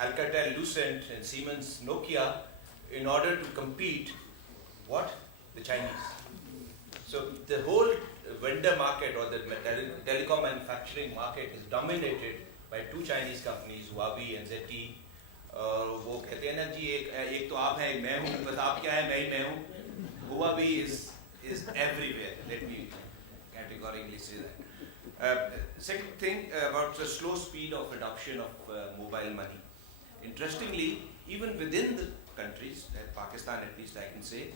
Alcatel Lucent and Siemens Nokia in order to compete the Chinese. So the whole vendor market or the telecom manufacturing market is dominated by two Chinese companies, Huawei and ZTE. वो कहते हैं ना जी एक तो आप हैं मैं हूँ बस आप क्या है मैं हूँ. Huawei is everywhere. Let me categorically say that. Second thing about the slow speed of adoption of mobile money. Interestingly, even within the countries, Pakistan at least I can say,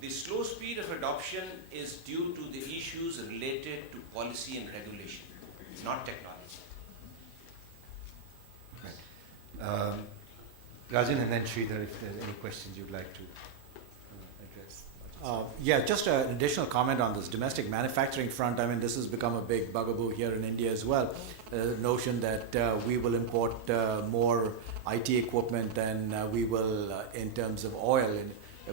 the slow speed of adoption is due to the issues related to policy and regulation, not technology. Right. Rajan and then Sridhar, if there's any questions you'd like to address. Yeah, just an additional comment on this domestic manufacturing front. I mean, this has become a big bugaboo here in India as well. The notion that we will import more IT equipment than we will in terms of oil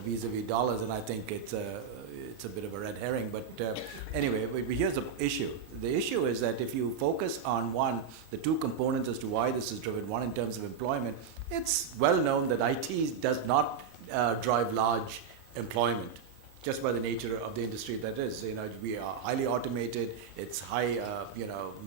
vis-a-vis dollars, and I think it's a bit of a red herring. But anyway, here's the issue. The issue is that if you focus on the two components as to why this is driven, one in terms of employment, it's well known that IT does not drive large employment, just by the nature of the industry that is. We are highly automated, it's high,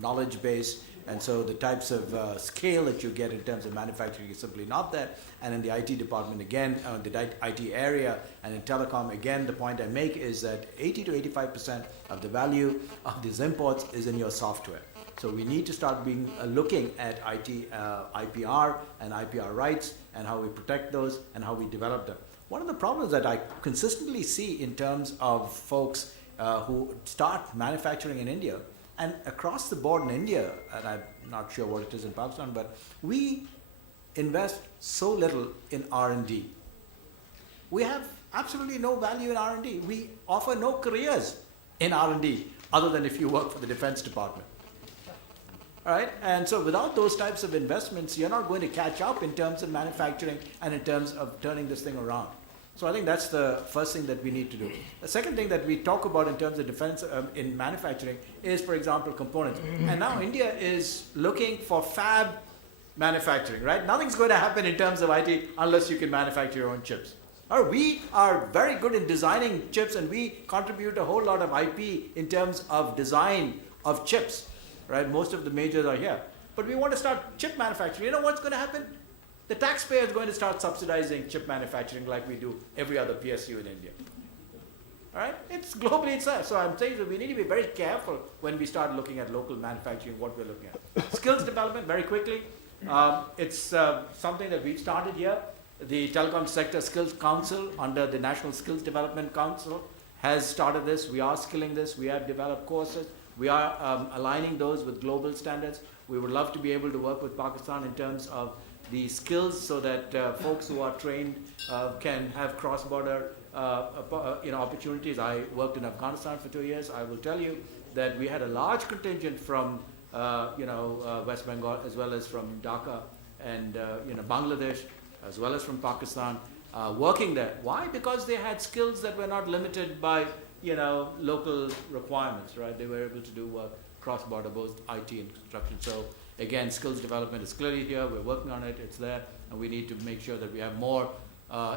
knowledge based, and so the types of scale that you get in terms of manufacturing is simply not there. And in the IT department, again, the IT area, and in telecom, again, the point I make is that 80 to 85% of the value of these imports is in your software. So we need to start looking at IT, IPR and IPR rights, and how we protect those and how we develop them. One of the problems that I consistently see in terms of folks who start manufacturing in India, and across the board in India, and I'm not sure what it is in Pakistan, but we invest so little in R&D. We have absolutely no value in R&D. We offer no careers in R&D, other than if you work for the Defense Department. All right, and so without those types of investments, you're not going to catch up in terms of manufacturing and in terms of turning this thing around. So I think that's the first thing that we need to do. The second thing that we talk about in terms of defense in manufacturing is, for example, components. And now India is looking for fab manufacturing, right? Nothing's going to happen in terms of IT unless you can manufacture your own chips. We are very good in designing chips, and we contribute a whole lot of IP in terms of design of chips. Right, most of the majors are here. But we want to start chip manufacturing. You know what's going to happen? The taxpayer is going to start subsidizing chip manufacturing like we do every other PSU in India. All right? It's globally itself. So I'm saying that we need to be very careful when we start looking at local manufacturing, what we're looking at. Skills development, very quickly. It's something that we've started here. The Telecom Sector Skills Council under the National Skills Development Council has started this. We are skilling this. We have developed courses. We are aligning those with global standards. We would love to be able to work with Pakistan in terms of the skills so that folks who are trained can have cross-border opportunities. I worked in Afghanistan for 2 years. I will tell you that we had a large contingent from West Bengal, as well as from Dhaka and Bangladesh, as well as from Pakistan, working there. Why? Because they had skills that were not limited by local requirements, right? They were able to do work cross-border, both IT and construction. So again, skills development is clearly here. We're working on it. It's there. And we need to make sure that we have more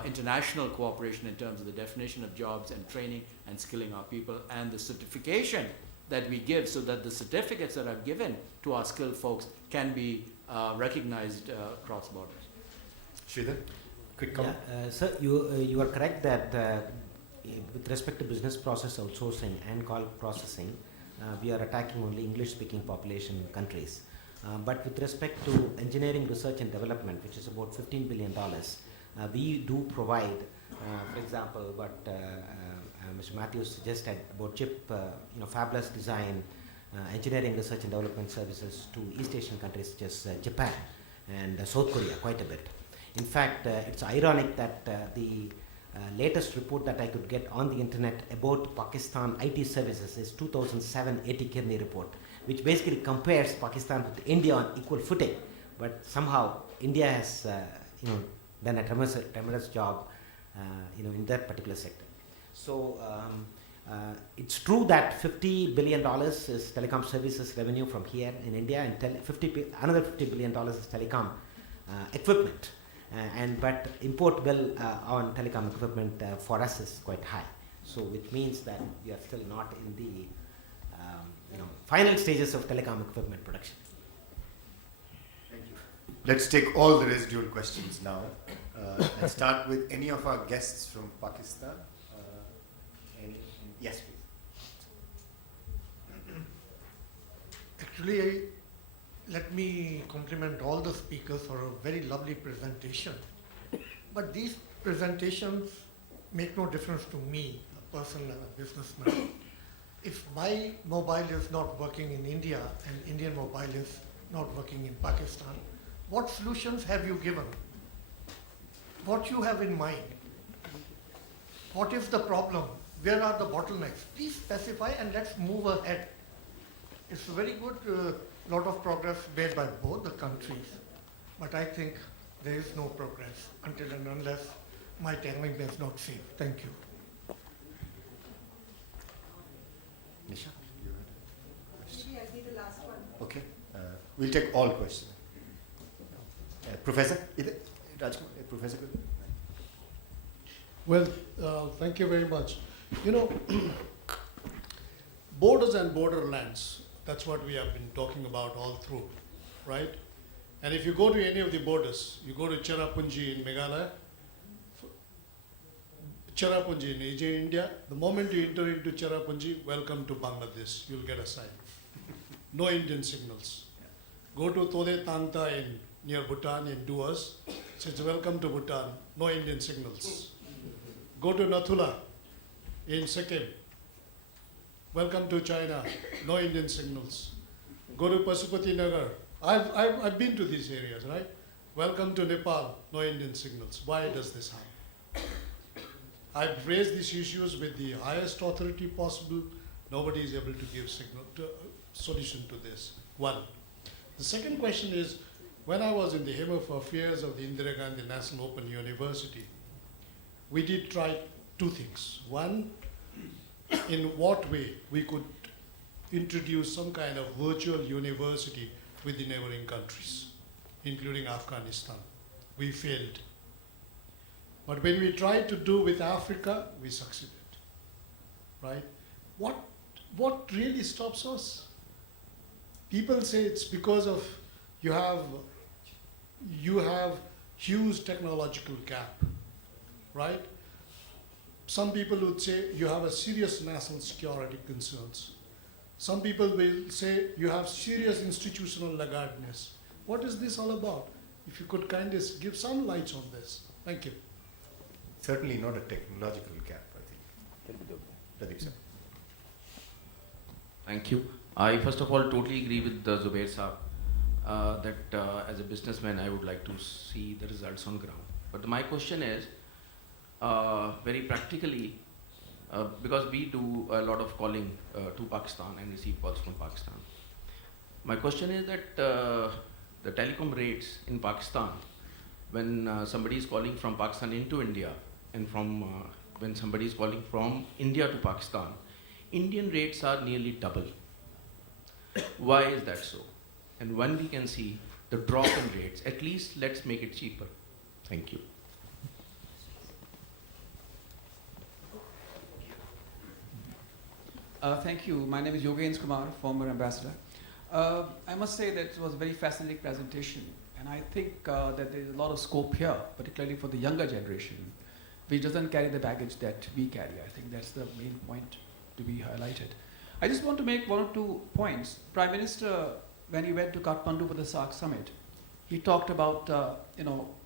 international cooperation in terms of the definition of jobs and training and skilling our people, and the certification that we give, so that the certificates that are given to our skilled folks can be recognized across borders. Sridhar, quick comment. Yeah, sir, you are correct that with respect to business process outsourcing and call processing, we are attacking only English-speaking population countries. But with respect to engineering, research and development, which is about $15 billion, we do provide, for example, what Mr. Matthews suggested about chip, fabless design, engineering, research and development services to East Asian countries such as Japan and South Korea quite a bit. In fact, it's ironic that the latest report that I could get on the internet about Pakistan IT services is 2007 A.T. Kearney report, which basically compares Pakistan with India on equal footing. But somehow India has done a tremendous job in that particular sector. So it's true that $50 billion is telecom services revenue from here in India, and another $50 billion is telecom equipment. But import bill on telecom equipment for us is quite high. So which means that we are still not in the final stages of telecom equipment production. Thank you. Let's take all the residual questions now. Let's start with any of our guests from Pakistan. Yes, please. Actually, let me compliment all the speakers for a very lovely presentation. But these presentations make no difference to me, a person and a businessman. If my mobile is not working in India and Indian mobile is not working in Pakistan, what solutions have you given? What you have in mind? What is the problem? Where are the bottlenecks? Please specify and let's move ahead. It's a very good lot of progress made by both the countries. But I think there is no progress until and unless my time is not safe. Thank you. Nisha, you had a question? Maybe I'll be the last one. Okay. We'll take all questions. Professor? Rajkumar, Professor? Well, thank you very much. You know, borders and borderlands, that's what we have been talking about all through, right? And if you go to any of the borders, you go to Cherrapunji in Meghalaya, Cherrapunji in India, the moment you enter into Cherrapunji, welcome to Bangladesh, you'll get a sign. No Indian signals. Go to Tode Tanta near Bhutan in Duas, says welcome to Bhutan, no Indian signals. Go to Nathula in Sikkim, welcome to China, no Indian signals. Go to Pasupati Nagar, I've been to these areas, right? Welcome to Nepal, no Indian signals. Why does this happen? I've raised these issues with the highest authority possible. Nobody is able to give solution to this. One. The second question is, when I was in the Hem of Affairs of the Indira Gandhi National Open University, we did try two things. One, in what way we could introduce some kind of virtual university with the neighboring countries, including Afghanistan. We failed. But when we tried to do with Africa, we succeeded, right? What really stops us? People say it's because of you have huge technological gap, right? Some people would say you have a serious national security concerns. Some people will say you have serious institutional laggardness. What is this all about? If you could kindly give some lights on this. Thank you. Certainly not a technological gap, I think. Pradeep sir. Thank you. I first of all totally agree with Zubair Saab that as a businessman I would like to see the results on ground. But my question is, very practically, because we do a lot of calling to Pakistan and receive calls from Pakistan. My question is that the telecom rates in Pakistan, when somebody is calling from Pakistan into India, and when somebody is calling from India to Pakistan, Indian rates are nearly double. Why is that so? And when we can see the drop in rates, at least let's make it cheaper. Thank you. Thank you. My name is Yogendra Kumar, former ambassador. I must say that it was a very fascinating presentation, and I think that there is a lot of scope here, particularly for the younger generation, which doesn't carry the baggage that we carry. I think that's the main point to be highlighted. I just want to make one or two points. Prime Minister, when he went to Kathmandu for the SAARC summit, he talked about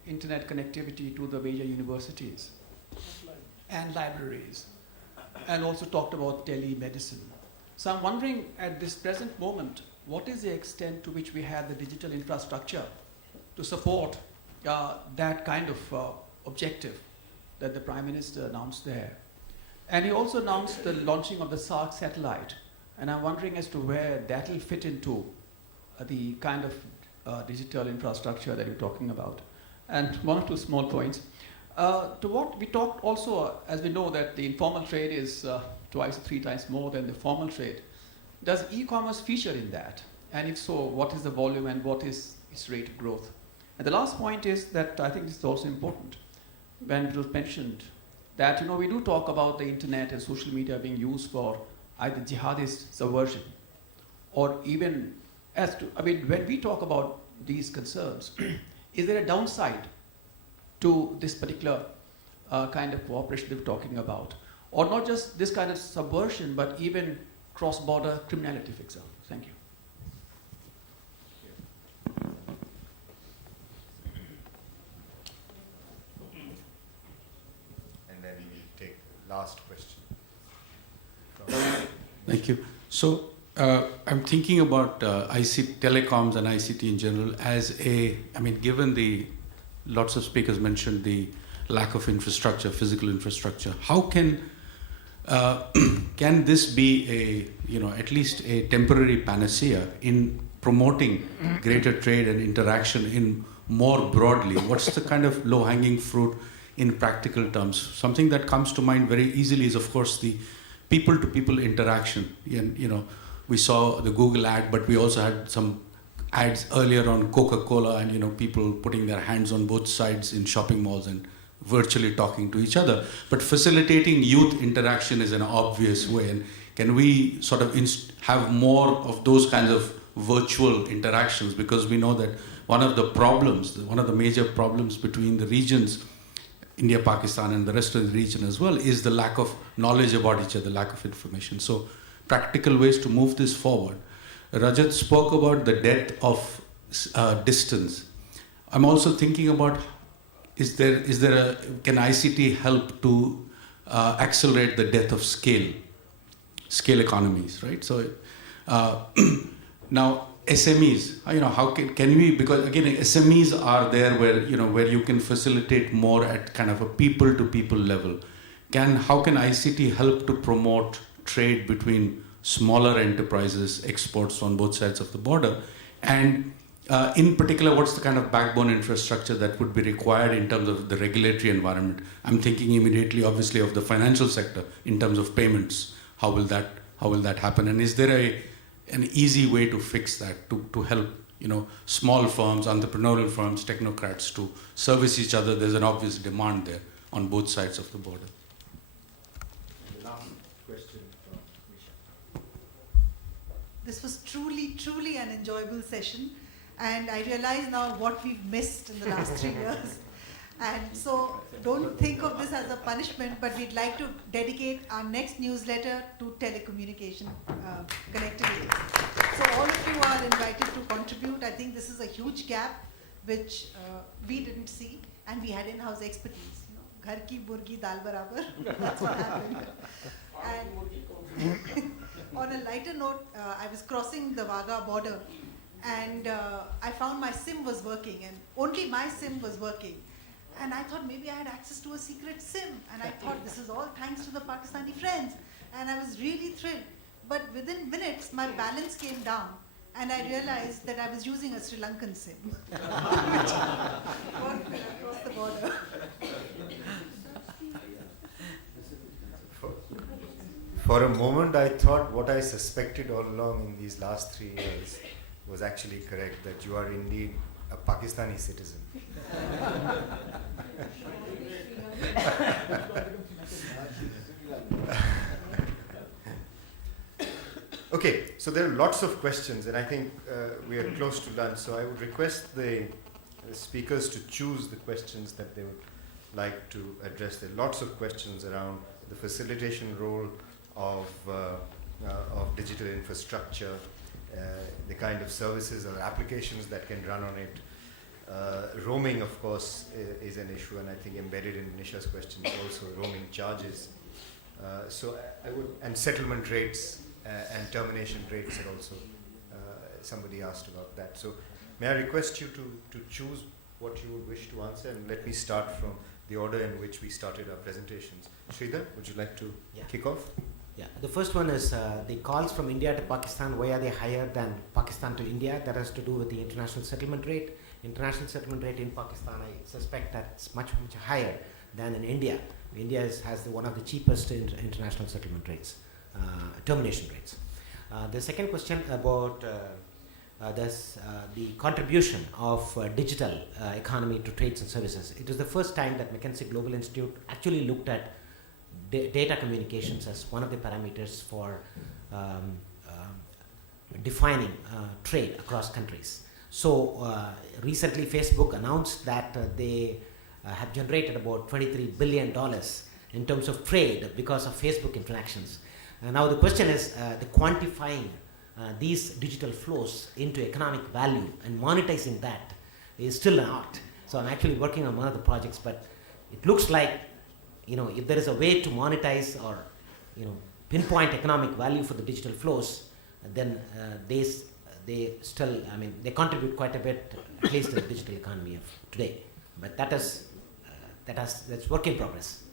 internet connectivity to the major universities and libraries, and also talked about telemedicine. So I'm wondering, at this present moment, what is the extent to which we have the digital infrastructure to support that kind of objective that the Prime Minister announced there? And he also announced the launching of the SAARC satellite, and I'm wondering as to where that will fit into the kind of digital infrastructure that you're talking about. And one or two small points. To what we talked also, as we know that the informal trade is twice or three times more than the formal trade. Does e-commerce feature in that? And if so, what is the volume and what is its rate of growth? And the last point is that I think this is also important. When it was mentioned that, we do talk about the internet and social media being used for either jihadist subversion or even when we talk about these concerns, is there a downside to this particular kind of cooperation we're talking about? Or not just this kind of subversion, but even cross-border criminality, for example. Thank you. And then we'll take the last question. Thank you. So I'm thinking about ICT, telecoms and ICT in general as given the lots of speakers mentioned the lack of infrastructure, physical infrastructure, how can this be at least a temporary panacea in promoting greater trade and interaction in more broadly? What's the kind of low-hanging fruit in practical terms? Something that comes to mind very easily is, of course, the people-to-people interaction. And, we saw the Google ad, but we also had some ads earlier on Coca-Cola and, people putting their hands on both sides in shopping malls and virtually talking to each other. But facilitating youth interaction is an obvious way. And can we sort of have more of those kinds of virtual interactions? Because we know that one of the major problems between the regions, India, Pakistan, and the rest of the region as well, is the lack of knowledge about each other, lack of information. So practical ways to move this forward. Rajat spoke about the death of distance. I'm also thinking about, can ICT help to accelerate the death of scale economies, right? So now SMEs, how can we, because again, SMEs are there where you can facilitate more at kind of a people-to-people level. How can ICT help to promote trade between smaller enterprises, exports on both sides of the border? And in particular, what's the kind of backbone infrastructure that would be required in terms of the regulatory environment? I'm thinking immediately, obviously, of the financial sector in terms of payments. How will that happen? And is there an easy way to fix that, to help small firms, entrepreneurial firms, technocrats to service each other? There's an obvious demand there on both sides of the border. This was truly an enjoyable session, and I realize now what we've missed in the last 3 years. And so don't think of this as a punishment, but we'd like to dedicate our next newsletter to telecommunication connectivity. So all of you are invited to contribute. I think this is a huge gap which we didn't see, and we had in-house expertise. Ghar ki burgi dal barabar. That's what happened. And on a lighter note, I was crossing the Wagah border, and I found my SIM was working, and only my SIM was working. And I thought maybe I had access to a secret SIM, and I thought this is all thanks to the Pakistani friends, and I was really thrilled. But within minutes, my balance came down, and I realized that I was using a Sri Lankan SIM, which got me across the border. For a moment, I thought what I suspected all along in these last 3 years was actually correct, that you are indeed a Pakistani citizen. Okay, so there are lots of questions, and I think we are close to lunch, so I would request the speakers to choose the questions that they would like to address. There are lots of questions around the facilitation role of digital infrastructure, the kind of services or applications that can run on it. Roaming, of course, is an issue, and I think embedded in Nisha's question is also roaming charges. So I would, and settlement rates and termination rates are also, somebody asked about that. So may I request you to choose what you would wish to answer, and let me start from the order in which we started our presentations. Sridhar, would you like to kick off? Yeah, the first one is the calls from India to Pakistan, why are they higher than Pakistan to India? That has to do with the international settlement rate. International settlement rate in Pakistan, I suspect that's much higher than in India. India has one of the cheapest international settlement rates, termination rates. The second question about the contribution of digital economy to trades and services. It was the first time that McKinsey Global Institute actually looked at data communications as one of the parameters for defining trade across countries. So recently Facebook announced that they have generated about $23 billion in terms of trade because of Facebook interactions. Now the question is the quantifying these digital flows into economic value and monetizing that is still an art. So I'm actually working on one of the projects, but it looks like, if there is a way to monetize or, pinpoint economic value for the digital flows, then they still, they contribute quite a bit, at least to the digital economy of today. But that's work in progress.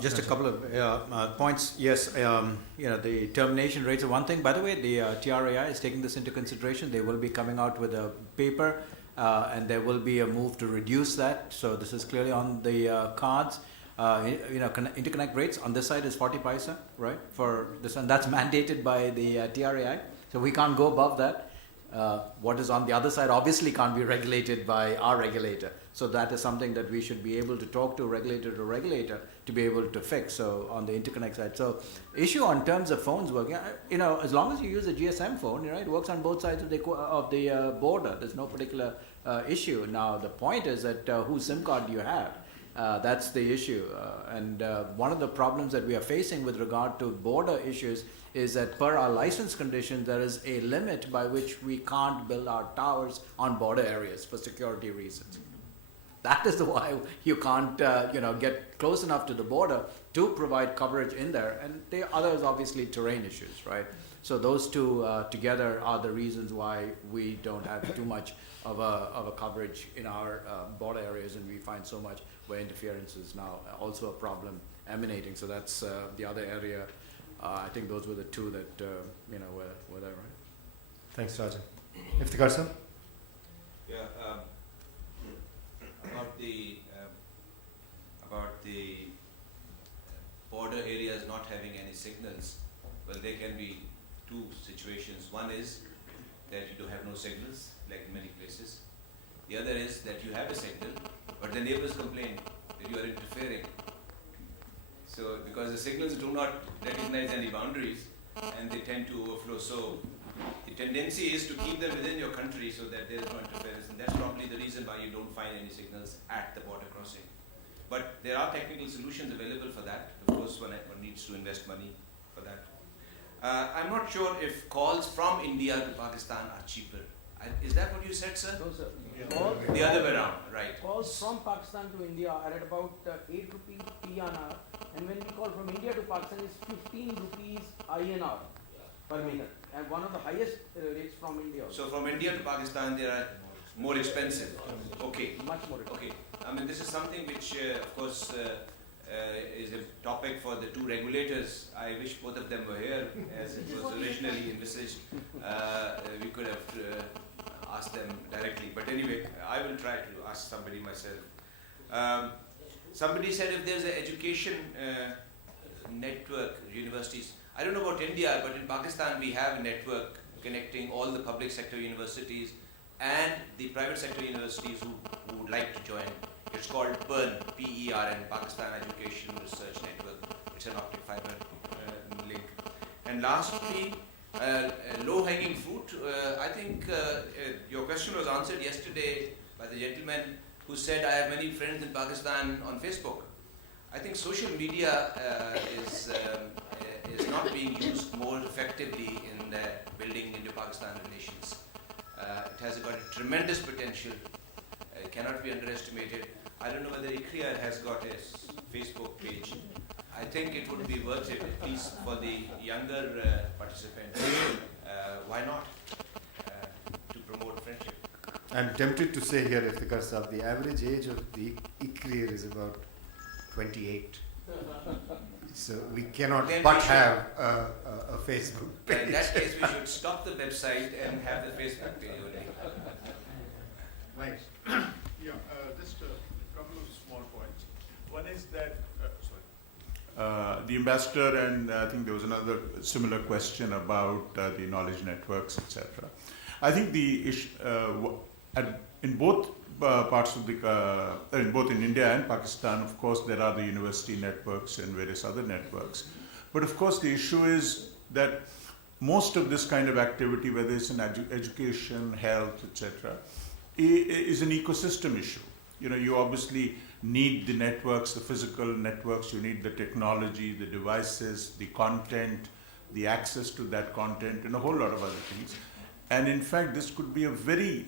Just a couple of points. Yes, the termination rates are one thing. By the way, the TRAI is taking this into consideration. They will be coming out with a paper, and there will be a move to reduce that. So this is clearly on the cards. Interconnect rates on this side is 40 paisa, right? For this one, that's mandated by the TRAI. So we can't go above that. What is on the other side obviously can't be regulated by our regulator. So that is something that we should be able to talk to regulator to be able to fix. So on the interconnect side. So issue on terms of phones working, as long as you use a GSM phone, right, it works on both sides of the border. There's no particular issue. Now the point is that whose SIM card do you have? That's the issue. And one of the problems that we are facing with regard to border issues is that per our license conditions, there is a limit by which we can't build our towers on border areas for security reasons. That is why you can't, get close enough to the border to provide coverage in there. And the other is obviously terrain issues, right? So those two together are the reasons why we don't have too much of a coverage in our border areas, and we find so much where interference is now also a problem emanating. So that's the other area. I think those were the two that were there, right? Thanks, Rajat. Iftikhar sir? Yeah. About the border areas not having any signals. Well, there can be two situations. One is that you do have no signals, like in many places. The other is that you have a signal, but the neighbors complain that you are interfering. So, because the signals do not recognize any boundaries, and they tend to overflow. So, the tendency is to keep them within your country so that there is no interference, and that's probably the reason why you don't find any signals at the border crossing. But there are technical solutions available for that. Of course, one needs to invest money for that. I'm not sure if calls from India to Pakistan are cheaper. Is that what you said, sir? No, sir. Yeah. The other way around, right. Calls from Pakistan to India are at about 8 rupees PNR, and when we call from India to Pakistan, it's 15 rupees INR per minute, and one of the highest rates from India. So from India to Pakistan, they are more expensive. Okay. Much more expensive. Okay. This is something which, of course, is a topic for the two regulators. I wish both of them were here, as it was originally envisaged. We could have asked them directly. But anyway, I will try to ask somebody myself. Somebody said if there's an education network, universities. I don't know about India, but in Pakistan we have a network connecting all the public sector universities and the private sector universities who would like to join. It's called PERN, P-E-R-N, Pakistan Education Research Network. It's an optic fiber link. And lastly, low-hanging fruit. I think your question was answered yesterday by the gentleman who said, I have many friends in Pakistan on Facebook. I think social media is not being used more effectively in building Indo-Pakistan relations. It has got a tremendous potential. It cannot be underestimated. I don't know whether ICRIER has got a Facebook page. I think it would be worth it, at least for the younger participants. Why not? To promote friendship. I'm tempted to say here, Iftikhar Saab, the average age of the ICRIER is about 28. So we cannot but have a Facebook page. In that case, we should stop the website and have the Facebook page only. Right. Yeah, just a couple of small points. One is that, The ambassador, and I think there was another similar question about the knowledge networks, etc. I think the issue in both parts of the in both in India and Pakistan, of course, there are the university networks and various other networks. But of course, the issue is that most of this kind of activity, whether it's in education, health, etc., is an ecosystem issue. You know, you obviously need the networks, the physical networks, you need the technology, the devices, the content, the access to that content, and a whole lot of other things. And in fact, this could be a very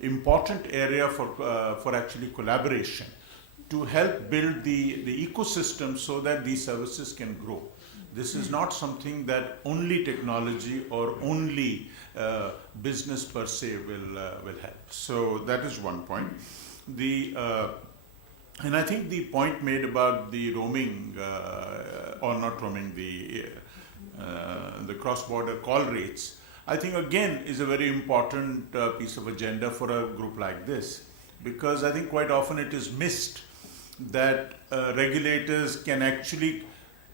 important area for actually collaboration to help build the ecosystem so that these services can grow. This is not something that only technology or only business per se will help. So that is one point. And I think the point made about the roaming, or not roaming, the cross-border call rates, I think again is a very important piece of agenda for a group like this, because I think quite often it is missed that regulators can actually,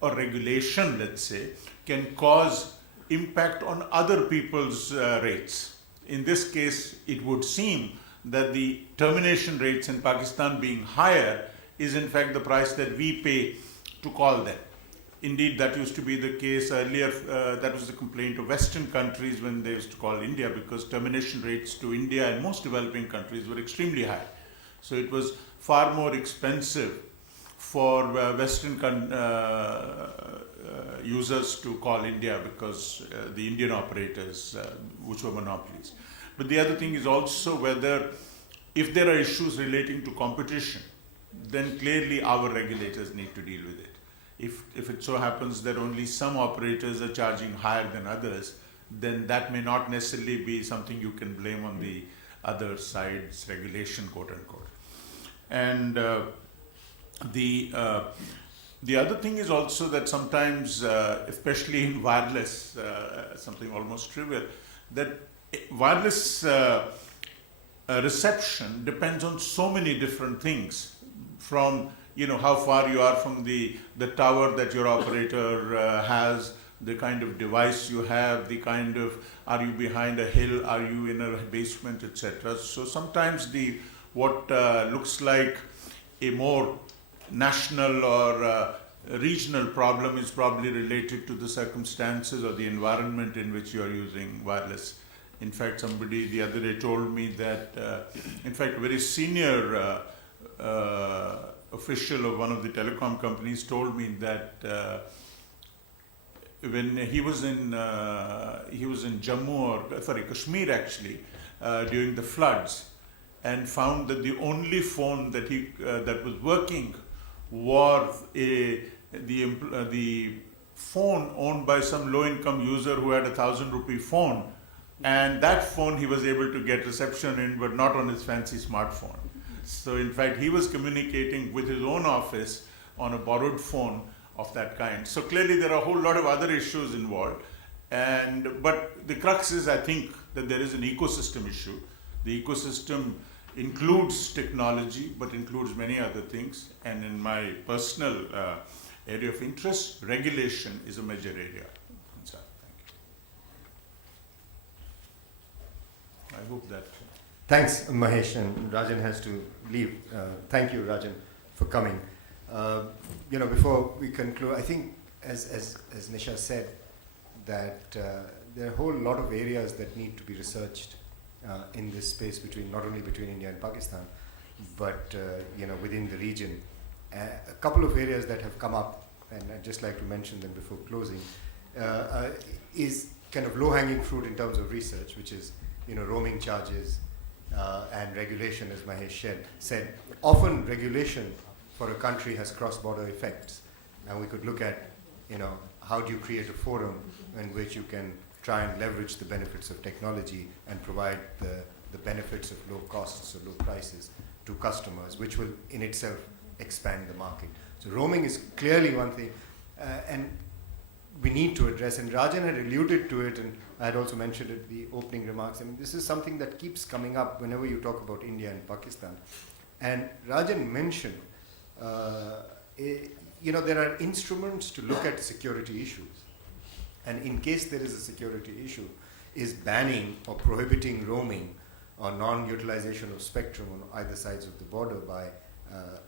or regulation, let's say, can cause impact on other people's rates. In this case, it would seem that the termination rates in Pakistan being higher is in fact the price that we pay to call them. Indeed, that used to be the case earlier. That was the complaint of Western countries when they used to call India, because termination rates to India and most developing countries were extremely high. So it was far more expensive for Western users to call India because the Indian operators, which were monopolies. But the other thing is also whether, if there are issues relating to competition, then clearly our regulators need to deal with it. If it so happens that only some operators are charging higher than others, then that may not necessarily be something you can blame on the other side's regulation, quote unquote. And the other thing is also that sometimes, especially in wireless, something almost trivial, that wireless reception depends on so many different things, from how far you are from the tower that your operator has, the kind of device you have, the kind of, are you behind a hill, are you in a basement, etc. So sometimes what looks like a more national or regional problem is probably related to the circumstances or the environment in which you are using wireless. In fact, somebody the other day told me that, in fact, a very senior official of one of the telecom companies told me that when he was in Kashmir actually, during the floods, and found that the only phone that that was working was the phone owned by some low-income user who had a 1,000 rupee phone, and that phone he was able to get reception in, but not on his fancy smartphone. So in fact, he was communicating with his own office on a borrowed phone of that kind. So clearly there are a whole lot of other issues involved. But the crux is, I think, that there is an ecosystem issue. The ecosystem includes technology, but includes many other things. And in my personal area of interest, regulation is a major area. So, thank you. I hope that... Thanks, Mahesh, and Rajan has to leave. Thank you, Rajan, for coming. Before we conclude, I think, as Nisha said, that there are a whole lot of areas that need to be researched in this space, not only between India and Pakistan, but within the region. A couple of areas that have come up, and I'd just like to mention them before closing, is kind of low-hanging fruit in terms of research, which is roaming charges, and regulation, as Mahesh said. Often regulation for a country has cross-border effects, and we could look at, how do you create a forum in which you can try and leverage the benefits of technology and provide the benefits of low costs or low prices to customers, which will in itself expand the market. So roaming is clearly one thing, and we need to address, and Rajan had alluded to it, and I had also mentioned it in the opening remarks. I mean, this is something that keeps coming up whenever you talk about India and Pakistan. And Rajan mentioned, there are instruments to look at security issues. And in case there is a security issue, is banning or prohibiting roaming or non-utilization of spectrum on either sides of the border by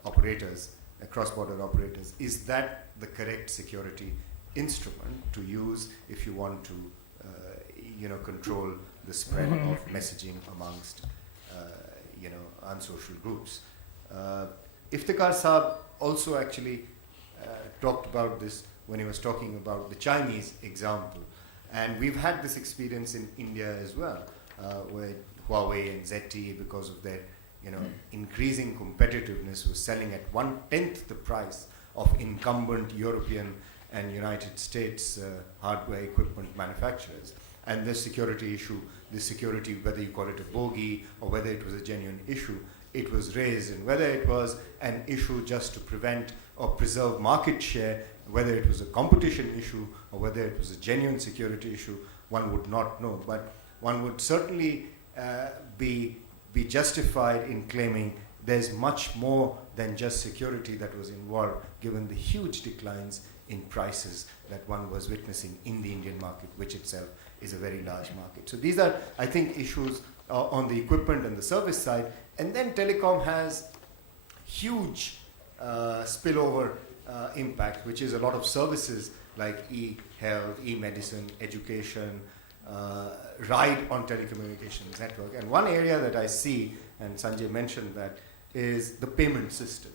operators, cross-border operators, is that the correct security instrument to use if you want to, control the spread of messaging amongst, unsocial groups? Iftikhar Saab also actually talked about this when he was talking about the Chinese example. And we've had this experience in India as well, where Huawei and ZTE, because of their increasing competitiveness, was selling at 1/10 the price of incumbent European and United States hardware equipment manufacturers. And this security issue, whether you call it a bogey or whether it was a genuine issue, it was raised. And whether it was an issue just to prevent or preserve market share, whether it was a competition issue or whether it was a genuine security issue, one would not know. But one would certainly be justified in claiming there's much more than just security that was involved, given the huge declines in prices that one was witnessing in the Indian market, which itself is a very large market. So these are, I think, issues on the equipment and the service side. And then telecom has huge spillover impact, which is a lot of services like e-health, e-medicine, education, ride on telecommunications network. And one area that I see, and Sanjay mentioned that, is the payment system.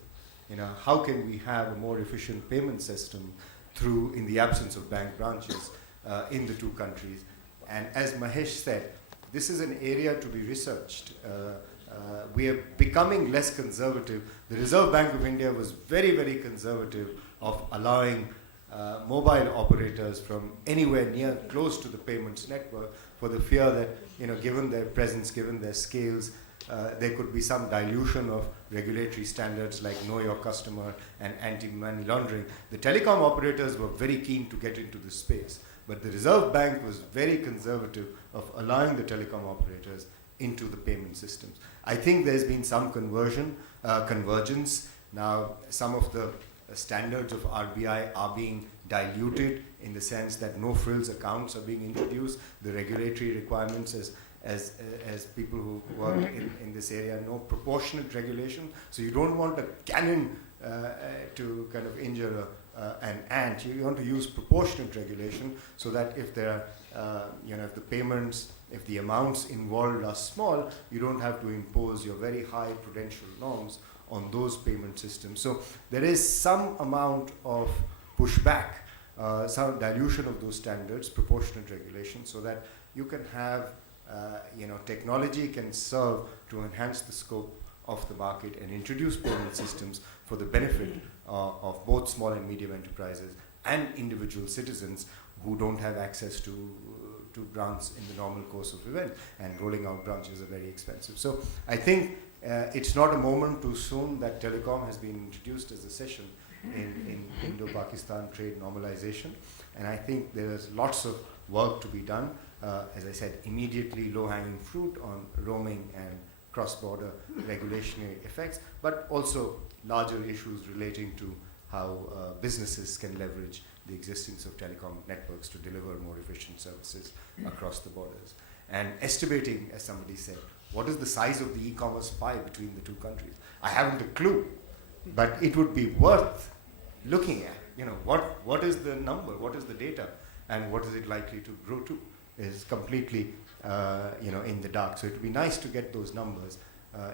How can we have a more efficient payment system in the absence of bank branches in the two countries? And as Mahesh said, this is an area to be researched. We are becoming less conservative. The Reserve Bank of India was very, very conservative of allowing mobile operators from anywhere near close to the payments network, for the fear that, given their presence, given their scales, there could be some dilution of regulatory standards like know your customer and anti-money laundering. The telecom operators were very keen to get into this space, but the Reserve Bank was very conservative of allowing the telecom operators into the payment systems. I think there's been some convergence. Now, some of the standards of RBI are being diluted in the sense that no-frills accounts are being introduced. The regulatory requirements, as people who work in this area know, proportionate regulation. So you don't want a cannon to kind of injure an ant. You want to use proportionate regulation so that if there are, if the payments, if the amounts involved are small, you don't have to impose your very high prudential norms on those payment systems. So there is some amount of pushback, some dilution of those standards, proportionate regulation, so that you can have, technology can serve to enhance the scope of the market and introduce payment systems for the benefit of both small and medium enterprises and individual citizens who don't have access to branches in the normal course of event, and rolling out branches are very expensive. So I think it's not a moment too soon that telecom has been introduced as a session in Indo-Pakistan trade normalization, and I think there is lots of work to be done. As I said, immediately low-hanging fruit on roaming and cross-border regulationary effects, but also larger issues relating to how businesses can leverage the existence of telecom networks to deliver more efficient services across the borders. And estimating, as somebody said, what is the size of the e-commerce pie between the two countries? I haven't a clue, but it would be worth looking at. What is the number, what is the data, and what is it likely to grow to? Is completely, in the dark. So it would be nice to get those numbers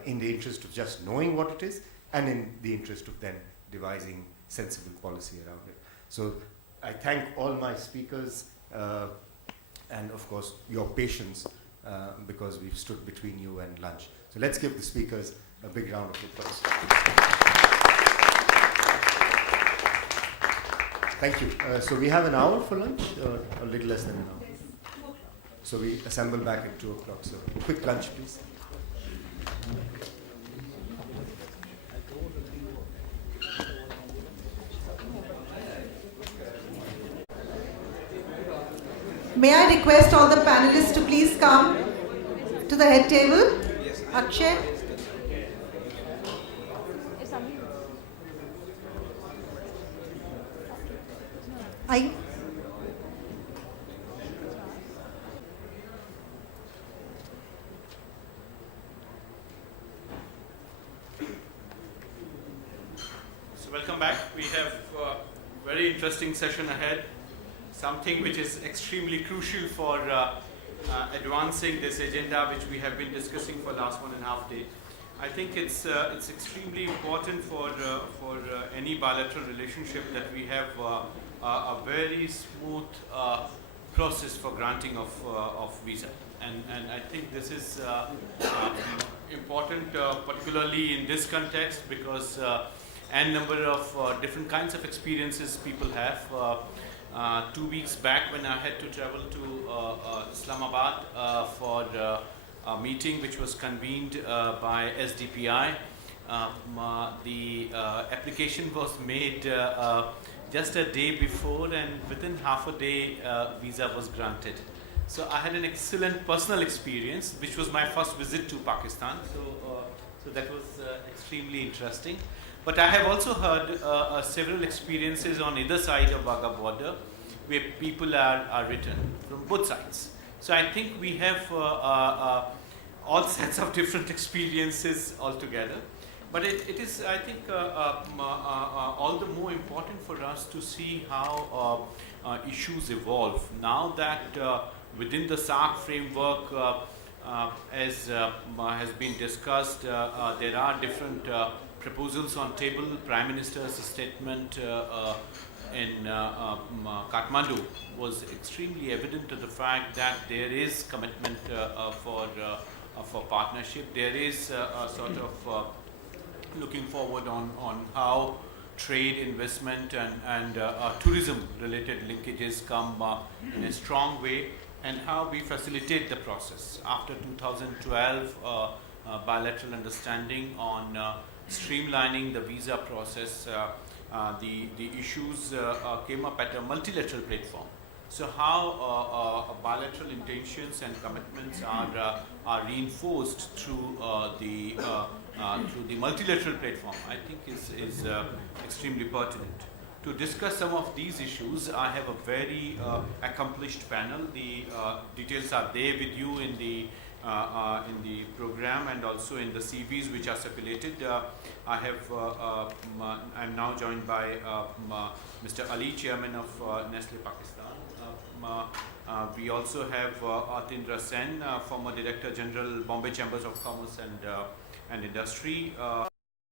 in the interest of just knowing what it is, and in the interest of then devising sensible policy around it. So I thank all my speakers, and of course your patience, because we've stood between you and lunch. So let's give the speakers a big round of applause. Thank you. So we have an hour for lunch, or a little less than an hour? So we assemble back at 2 o'clock. So quick lunch, please. May I request all the panelists to please come to the head table? Akshay. Welcome back. We have a very interesting session ahead, something which is extremely crucial for advancing this agenda which we have been discussing for the last 1.5 days. I think it's extremely important for any bilateral relationship that we have a very smooth process for granting of visa. And I think this is important, particularly in this context, because and number of different kinds of experiences people have. 2 weeks back, when I had to travel to Islamabad for a meeting which was convened by SDPI, the application was made just a day before, and within half a day visa was granted. So I had an excellent personal experience, which was my first visit to Pakistan. So that was extremely interesting. But I have also heard several experiences on either side of Wagah border where people are returned from both sides. So I think we have all sets of different experiences altogether. But it is, I think, all the more important for us to see how issues evolve. Now that within the SAARC framework, as has been discussed, there are different proposals on table. Prime Minister's statement in Kathmandu was extremely evident to the fact that there is commitment for partnership. There is a sort of looking forward on how trade, investment and tourism related linkages come in a strong way, and how we facilitate the process. After 2012 bilateral understanding on streamlining the visa process, the issues came up at a multilateral platform. So how bilateral intentions and commitments are reinforced through the multilateral platform, I think is extremely pertinent. To discuss some of these issues, I have a very accomplished panel. The details are there with you in the program and also in the CVs which are circulated. I'm now joined by Mr. Ali, Chairman of Nestle Pakistan. We also have Atindra Sen, former Director General, Bombay Chambers of Commerce and Industry.